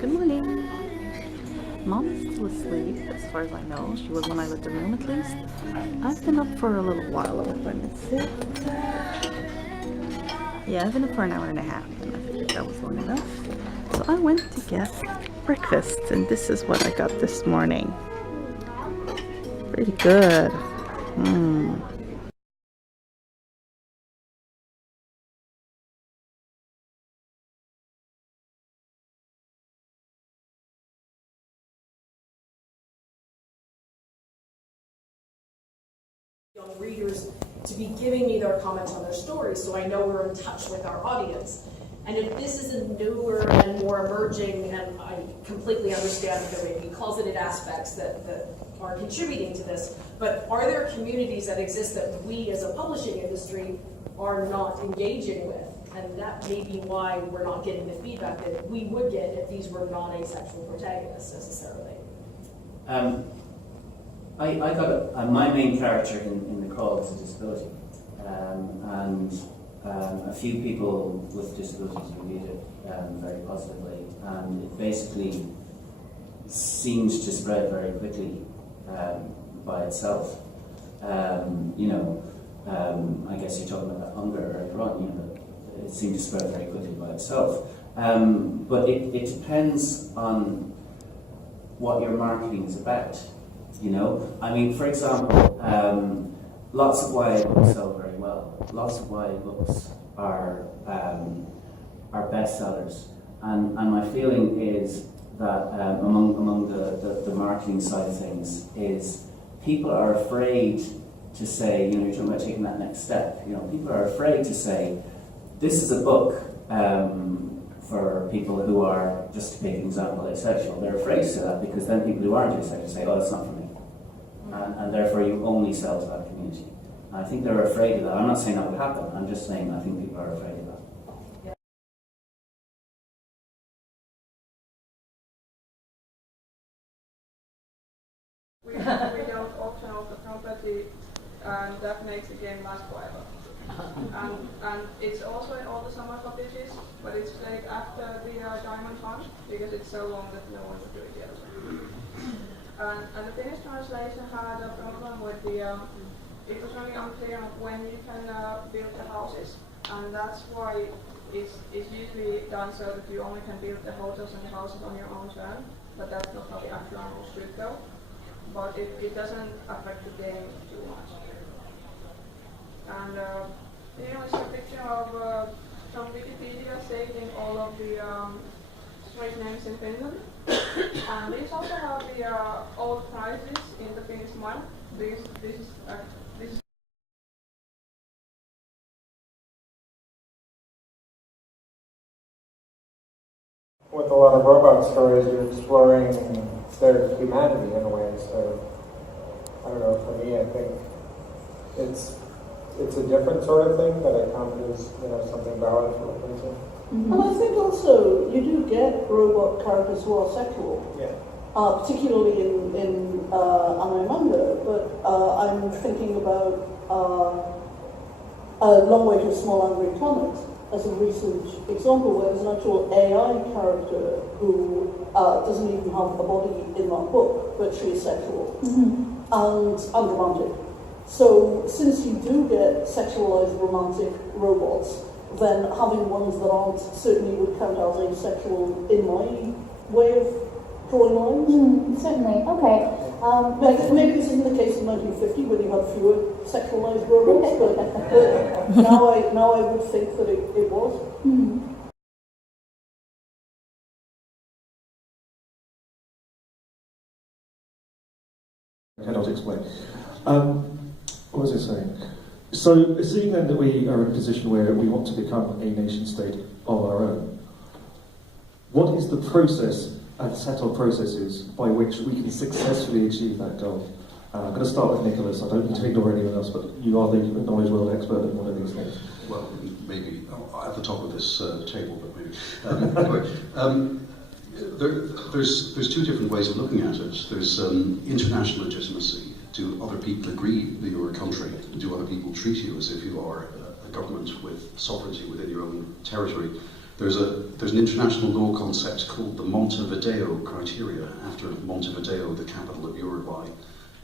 Good morning. Mom is still asleep, as far as I know. She was when I left the room, at least. I've been up for a little while. I've been Yeah, I've been up for an hour and a half, and I figured that was long enough. So I went to get breakfast, and this is what I got this morning. Pretty good. Young readers to be giving me their comments on their stories, so I know we're in touch with our audience. And if this is a newer and more emerging, and I completely understand that there may be closeted aspects that are contributing to this, but are there communities that exist that we as a publishing industry are not engaging with? And that may be why we're not getting the feedback that we would get if these were non-asexual protagonists necessarily. I got my main character in the crawl is a disability, and a few people with disabilities reviewed it very positively, and it basically seems to spread very quickly by itself. I guess you're talking about hunger earlier on, it seemed to spread very quickly by itself. But it depends on what your marketing is about. For example, lots of YA books sell very well. Lots of YA books are bestsellers, and my feeling is that among the marketing side of things is people are afraid to say, you're talking about taking that next step. People are afraid to say, this is a book for people who are, just to take an example, asexual. They're afraid to say that because then people who aren't asexual say, oh, that's not for me. And therefore you only sell to that community. And I think they're afraid of that. I'm not saying that would happen, I'm just saying I think people are afraid of that. We don't auction off the property, and that makes the game less viable. And it's also in all the summer cottages, but it's played after the Diamond Hunt because it's so long that no one would do it yet. And the Finnish translation had a problem with it was really unclear of when you can build the houses, and that's why it's usually done so that you only can build the hotels and the houses on your own turn, but that's not how the actual rules should go. But it doesn't affect the game too much. And here is a picture of from Wikipedia stating all of the street names in Finland. And these also have the old prices in the Finnish mark. This is with a lot of robot stories, you're exploring their humanity in a way. So I don't know. For me, I think it's a different sort of thing, but it counts as something valid to look into. Mm-hmm. And I think also you do get robot characters who are sexual, particularly in anime manga. But I'm thinking about A Long Way to a Small Angry Planet as a recent example where there's an actual AI character who doesn't even have a body in that book, but she is sexual and romantic. So since you do get sexualized romantic robots, then having ones that aren't certainly would count as asexual in my way of drawing lines. Certainly, okay. Maybe this isn't the case in 1950 when you had fewer sexualized robots, but now I would think that it was. I cannot explain. What was I saying? So, assuming then that we are in a position where we want to become a nation state of our own, what is the process and set of processes by which we can successfully achieve that goal? I'm going to start with Nicholas. I don't need to ignore anyone else, but you are the knowledge world expert in one of these things. Well, maybe at the top of this table, but maybe. Anyway, there's two different ways of looking at it. There's international legitimacy. Do other people agree that you're a country? Do other people treat you as if you are a government with sovereignty within your own territory? There's an international law concept called the Montevideo criteria, after Montevideo, the capital of Uruguay,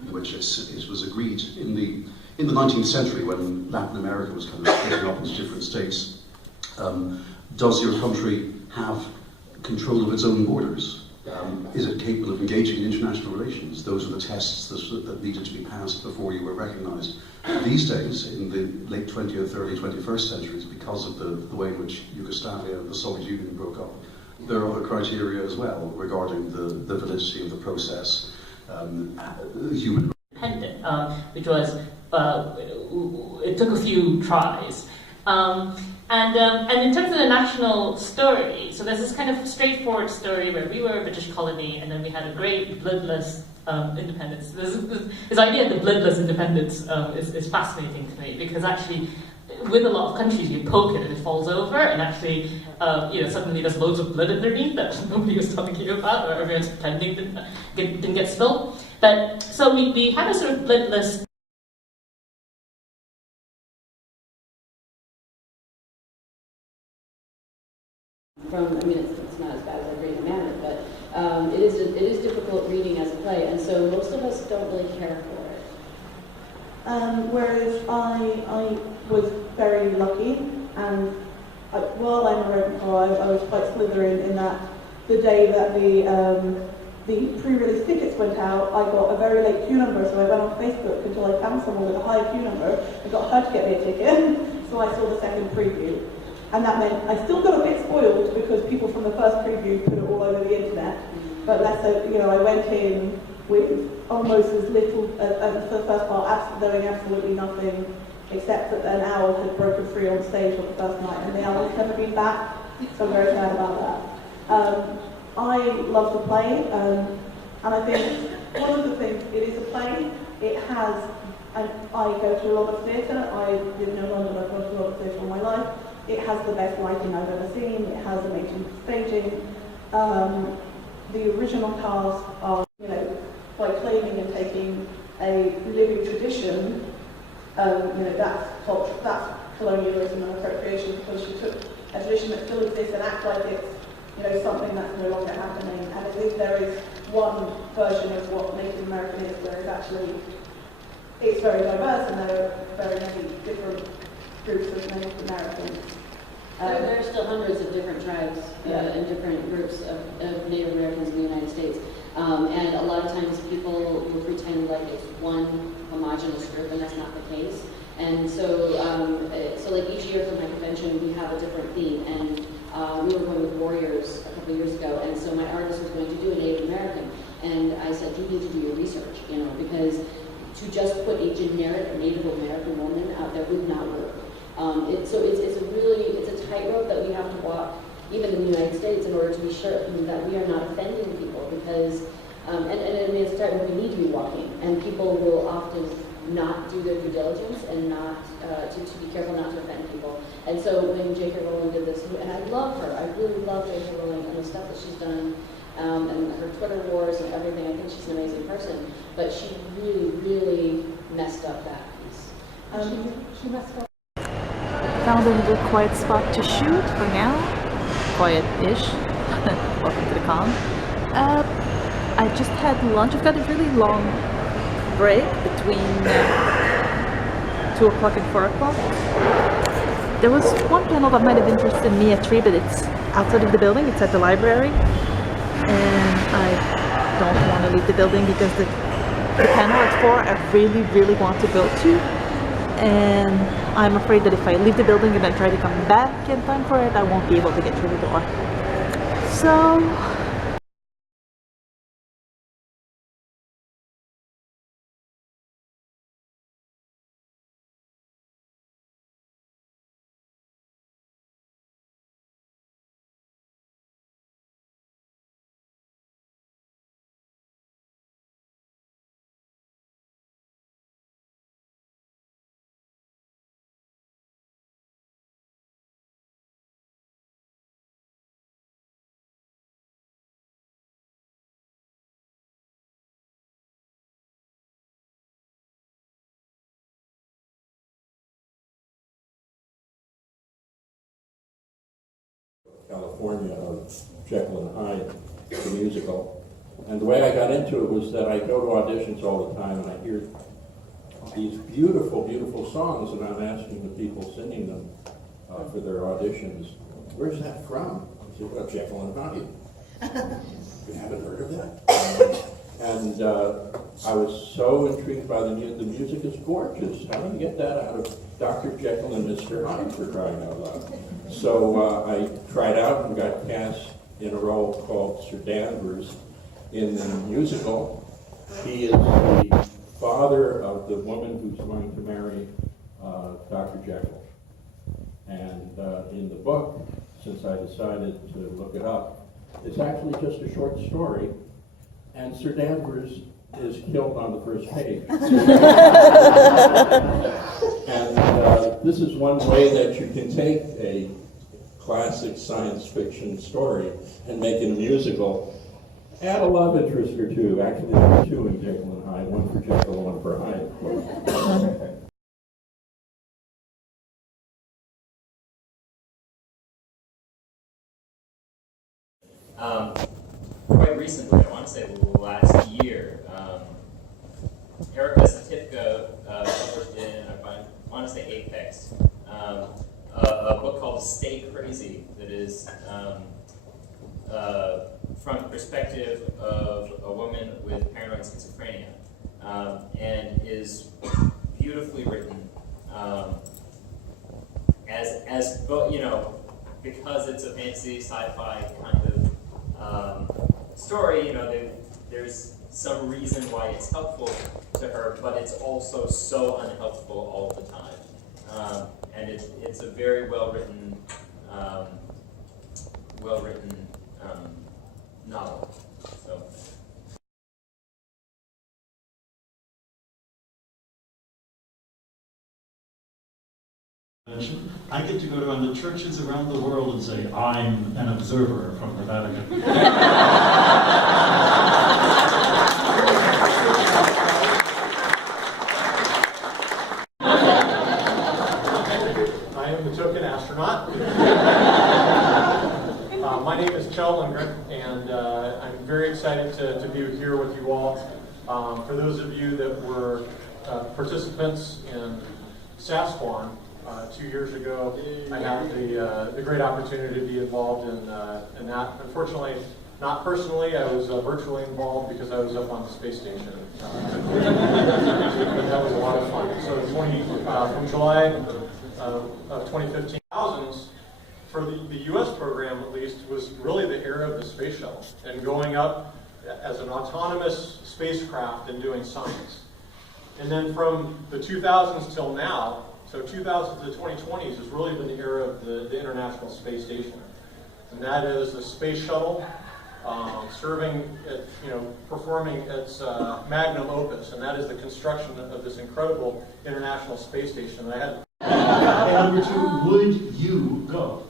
in which it was agreed in the 19th century, when Latin America was kind of splitting up into different states. Does your country have control of its own borders? Is it capable of engaging in international relations? Those are the tests that needed to be passed before you were recognised. These days, in the late 20th, early 21st centuries, because of the way in which Yugoslavia and the Soviet Union broke up, there are other criteria as well regarding the validity of the process, human independent, which was, it took a few tries. And in terms of the national story, so there's this kind of straightforward story where we were a British colony and then we had a great bloodless independence. This idea of the bloodless independence is fascinating to me, because actually with a lot of countries you poke it and it falls over, and actually suddenly there's loads of blood underneath that nobody was talking about, or everyone's pretending didn't get spilled. But so we had a sort of bloodless it's not as bad as I read the manner, but it is difficult reading as a play, and so most of us don't really care for it. Whereas I was very lucky, and while I'm a Ravenclaw, I was quite Slytherin in that the day that the pre-release tickets went out, I got a very late queue number, so I went on Facebook until I found someone with a high queue number and got her to get me a ticket, so I saw the second preview. And that meant I still got a bit spoiled because people from the first preview put it all over the internet. But I went in with almost as little, for the first part, knowing absolutely nothing, except that an owl had broken free on stage on the first night, and the owl's never been back, so I'm very sad about that. I love the play, and I think one of the things, it is a play, it has, and I go to a lot of theatre, I live in London, I've gone to a lot of theatre all my life. It has the best lighting I've ever seen, it has amazing staging. The original cast are, by claiming and taking a living tradition, that's colonialism and appropriation, because she took a tradition that still exists and acts like it's something that's no longer happening. And there is one version of what Native American is, where it's very diverse, and there are very many different groups of Native Americans. There are still hundreds of different tribes and different groups of Native Americans in the United States. And a lot of times people will pretend like it's one homogenous group, and that's not the case. And so like each year for my convention, we have a different theme. And we were going with warriors a couple of years ago, and so my artist was going to do a Native American. And I said, you need to do your research, because to just put a generic Native American woman out there would not work. It's a tightrope that we have to walk, even in the United States, in order to be sure that we are not offending people, because it's a tightrope we need to be walking, and people will often not do their due diligence and not to be careful not to offend people. And so when J.K. Rowling did this, and I love her, I really love J.K. Rowling and the stuff that she's done, and her Twitter wars and everything. I think she's an amazing person, but she really, really messed up that piece. She messed up. Found a little quiet spot to shoot for now. Quiet-ish. Welcome to the con. I just had lunch. I've got a really long break between 2 o'clock and 4 o'clock. There was one panel that might have interested me at 3, but it's outside of the building. It's at the library. And I don't want to leave the building because the panel at 4 I really, really want to go to. And I'm afraid that if I leave the building and then try to come back in time for it, I won't be able to get through the door. So California, of Jekyll and Hyde, the musical. And the way I got into it was that I go to auditions all the time and I hear these beautiful, beautiful songs, and I'm asking the people singing them for their auditions, where's that from? I said, well, Jekyll and Hyde. You haven't heard of that? And I was so intrigued by the music is gorgeous. How do you get that out of Dr. Jekyll and Mr. Hyde, for crying out loud? So I tried out and got cast in a role called Sir Danvers in the musical. He is the father of the woman who's going to marry Dr. Jekyll. And in the book, since I decided to look it up, it's actually just a short story, and Sir Danvers is killed on the first page. And this is one way that you can take a classic science fiction story and make it a musical. Add a love interest or two. Actually, there are two in Jekyll and Hyde, one for Jekyll, one for Hyde, of course. Quite recently, I want to say last year, Erica Satifka published in, I want to say Apex, a book called Stay Crazy that is from the perspective of a woman with paranoid schizophrenia, and is beautifully written, as you know, because it's a fantasy sci-fi kind of story. You know, there's some reason why it's helpful to her, but it's also so unhelpful all the time. And it's a very well written novel. So. I get to go around the churches around the world and say, I'm an observer from the Vatican. I am the token astronaut. My name is Kjell Lundgren, and I'm very excited to be here with you all. For those of you that were participants in Sasquatch 2 years ago, I had the great opportunity to be involved in that. Unfortunately, not personally, I was virtually involved because I was up on the space station. But that was a lot of fun. So from July of 2015, thousands, for the U.S. program at least, was really the era of the space shuttle and going up as an autonomous spacecraft and doing science. And then from the 2000s till now, so 2000s to the 2020s has really been the era of the International Space Station. And that is the space shuttle performing its magnum opus, and that is the construction of this incredible International Space Station. And number two, would you go?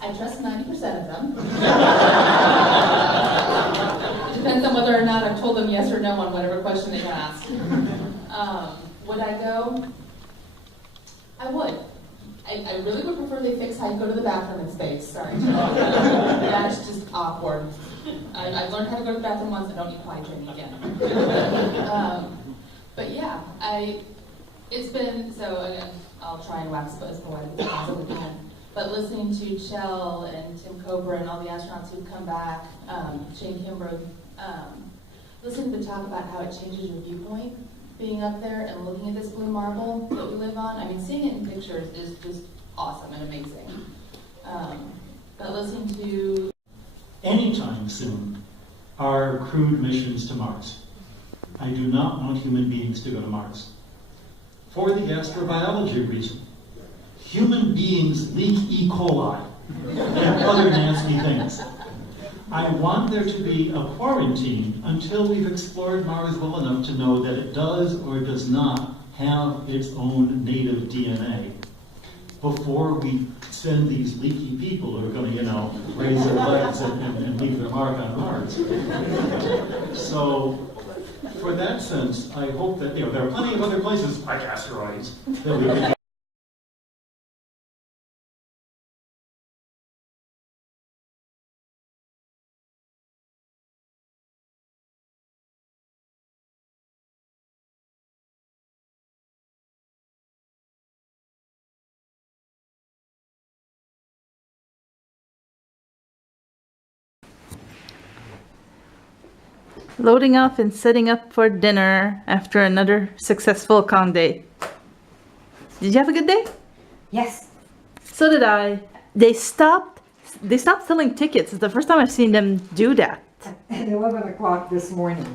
I trust 90% of them. Depends on whether or not I've told them yes or no on whatever question they ask. Would I go? I would. I really would prefer they fix how you go to the bathroom in space. Sorry. That's just awkward. I learned how to go to the bathroom once. I don't need quiet training again. But yeah, it's been, so again, I'll try and wax as poetic as I possibly can. But listening to Kjell and Tim Cobra and all the astronauts who've come back, Shane Kimbrough, listening to them talk about how it changes your viewpoint, being up there and looking at this blue marble that we live on. I mean, seeing it in pictures is just awesome and amazing. But listening to... Anytime soon are crewed missions to Mars. I do not want human beings to go to Mars. For the astrobiology reason. Human beings leak E. coli and other nasty things. I want there to be a quarantine until we've explored Mars well enough to know that it does or does not have its own native DNA before we send these leaky people who are going to, raise their legs and leave their mark on Mars. So, for that sense, I hope that, there are plenty of other places, like asteroids, that we can Loading up and setting up for dinner after another successful con day. Did you have a good day? Yes. So did I. They stopped selling tickets. It's the first time I've seen them do that. At 11 o'clock this morning.